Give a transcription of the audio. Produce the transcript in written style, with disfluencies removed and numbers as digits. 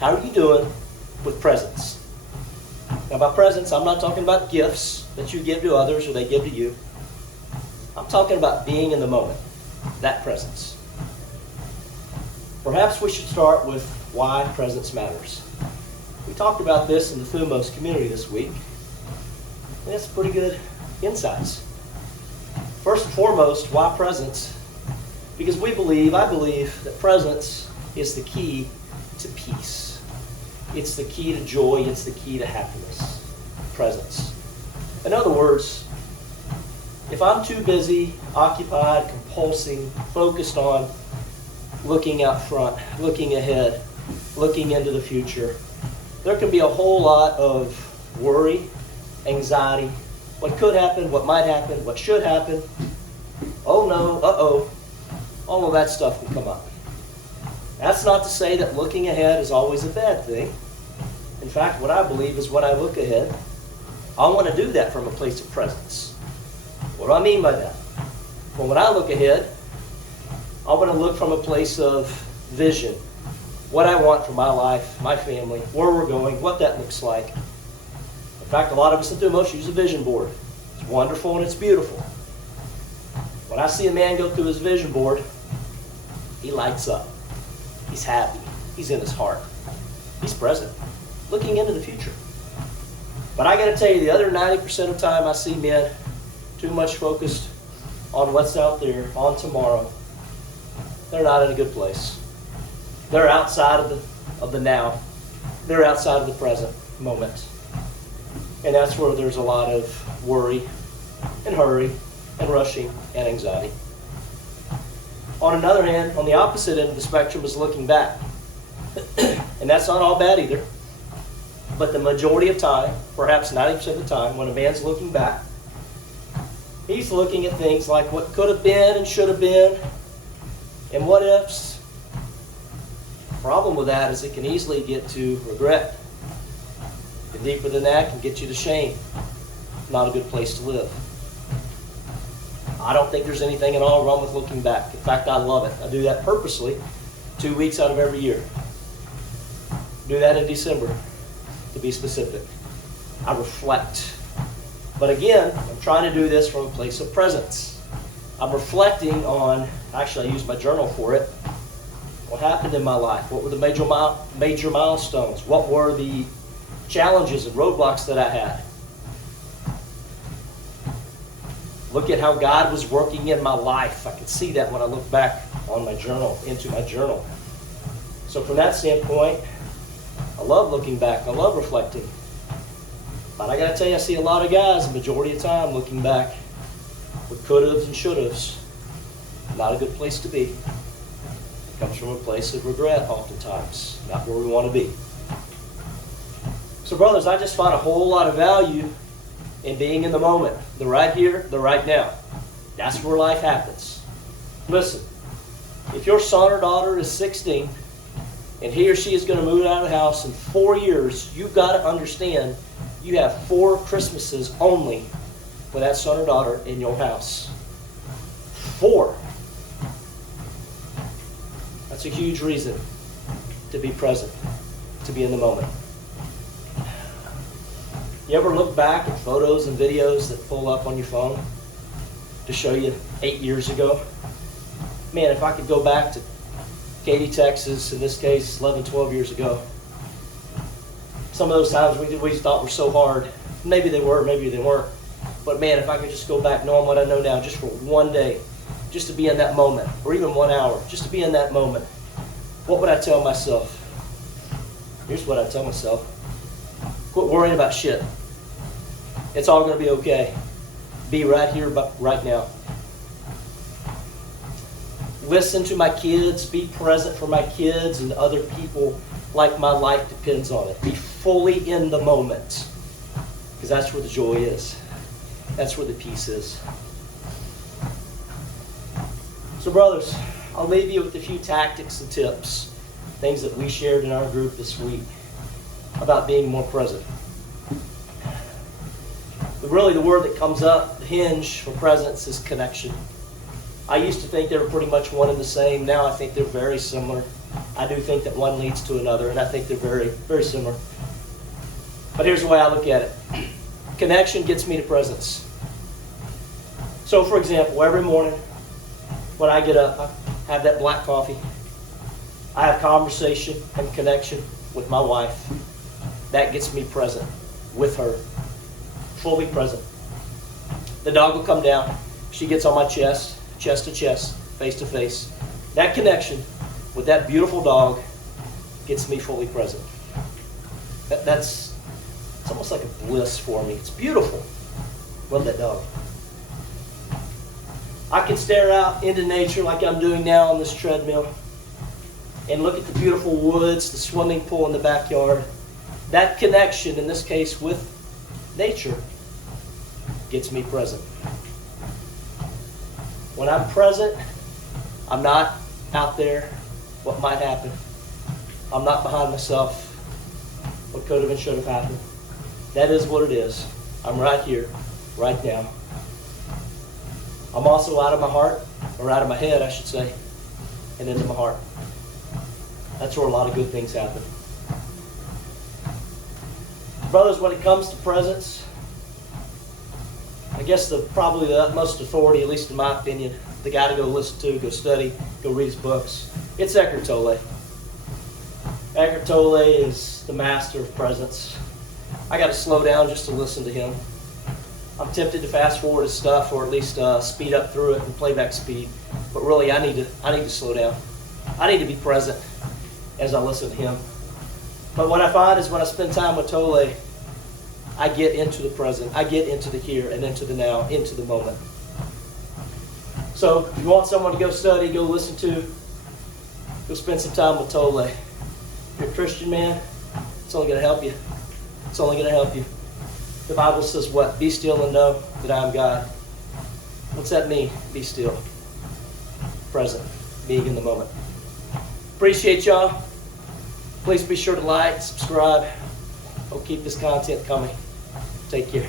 How are you doing with presents? Now by presents, I'm not talking about gifts that you give to others or they give to you. I'm talking about being in the moment, that presence. Perhaps we should start with why presence matters. We talked about this in the Thumos community this week, and that's pretty good insights. First and foremost, why presence? Because I believe that presence is the key to peace. It's the key to joy. It's the key to happiness. Presence. In other words, if I'm too busy, occupied, compulsing, focused on looking out front, looking ahead, looking into the future, there can be a whole lot of worry, anxiety, what could happen, what might happen, what should happen. Oh no, uh-oh. All of that stuff can come up. That's not to say that looking ahead is always a bad thing. In fact, what I believe is when I look ahead, I want to do that from a place of presence. What do I mean by that? Well, when I look ahead, I want to look from a place of vision. What I want for my life, my family, where we're going, what that looks like. In fact, a lot of us in Thumos use a vision board. It's wonderful and it's beautiful. When I see a man go through his vision board, he lights up. He's happy. He's in his heart. He's present, looking into the future. But I got to tell you, the other 90% of the time I see men too much focused on what's out there, on tomorrow. They're not in a good place. They're outside of the now. They're outside of the present moment. And that's where there's a lot of worry and hurry and rushing and anxiety. On another hand, on the opposite end of the spectrum is looking back. And that's not all bad either. But the majority of time, perhaps 90% of the time, when a man's looking back, he's looking at things like what could have been and should have been and what ifs. The problem with that is it can easily get to regret. And deeper than that can get you to shame. Not a good place to live. I don't think there's anything at all wrong with looking back. In fact, I love it. I do that purposely 2 weeks out of every year. Do that in December, to be specific. I reflect. But again, I'm trying to do this from a place of presence. I'm reflecting on, actually I use my journal for it, what happened in my life, what were the major milestones, what were the challenges and roadblocks that I had. Look at how God was working in my life. I can see that when I look back on my journal, into my journal. So from that standpoint, I love looking back. I love reflecting. But I got to tell you, I see a lot of guys, the majority of the time, looking back with could-haves and should-haves. Not a good place to be. It comes from a place of regret oftentimes, not where we want to be. So brothers, I just find a whole lot of value in being in the moment, the right here, the right now. That's where life happens. Listen, if your son or daughter is 16 and he or she is going to move out of the house in 4 years, you've got to understand you have 4 Christmases only with that son or daughter in your house. 4. That's a huge reason to be present, to be in the moment. You ever look back at photos and videos that pull up on your phone to show you 8 years ago? Man, if I could go back to Katy, Texas, in this case, 11, 12 years ago, some of those times we thought were so hard. Maybe they were, maybe they weren't. But man, if I could just go back knowing what I know now, just for one day, just to be in that moment, or even 1 hour, just to be in that moment, what would I tell myself? Here's what I tell myself. Quit worrying about shit. It's all going to be okay. Be right here, right now. Listen to my kids. Be present for my kids and other people like my life depends on it. Be fully in the moment. Because that's where the joy is. That's where the peace is. So brothers, I'll leave you with a few tactics and tips. Things that we shared in our group this week about being more present. But really the word that comes up, the hinge for presence, is connection. I used to think they were pretty much one and the same. Now I think they're very similar. I do think that one leads to another, and I think they're very, very similar. But here's the way I look at it. Connection gets me to presence. So, for example, every morning when I get up, I have that black coffee. I have conversation and connection with my wife. That gets me present with her, fully present. The dog will come down. She gets on my chest to chest, face to face. That connection with that beautiful dog gets me fully present. It's almost like a bliss for me. It's beautiful. Love that dog. I can stare out into nature like I'm doing now on this treadmill and look at the beautiful woods, the swimming pool in the backyard. That connection, in this case with nature, gets me present. When I'm present, I'm not out there, what might happen. I'm not behind myself, what could have and should have happened. That is what it is. I'm right here, right now. I'm also out of my heart, or out of my head, I should say, and into my heart. That's where a lot of good things happen. Brothers, when it comes to presence, I guess probably the utmost authority, at least in my opinion, the guy to go listen to, go study, go read his books, it's Eckhart Tolle. Eckhart Tolle is the master of presence. I got to slow down just to listen to him. I'm tempted to fast forward his stuff, or at least speed up through it in playback speed. But really, I need to slow down. I need to be present as I listen to him. But what I find is when I spend time with Tolle, I get into the present. I get into the here and into the now, into the moment. So if you want someone to go study, go listen to, go spend some time with Tolle. If you're a Christian man, it's only going to help you. It's only going to help you. The Bible says what? Be still and know that I am God. What's that mean? Be still. Present. Being in the moment. Appreciate y'all. Please be sure to like, subscribe. We'll keep this content coming. Take care.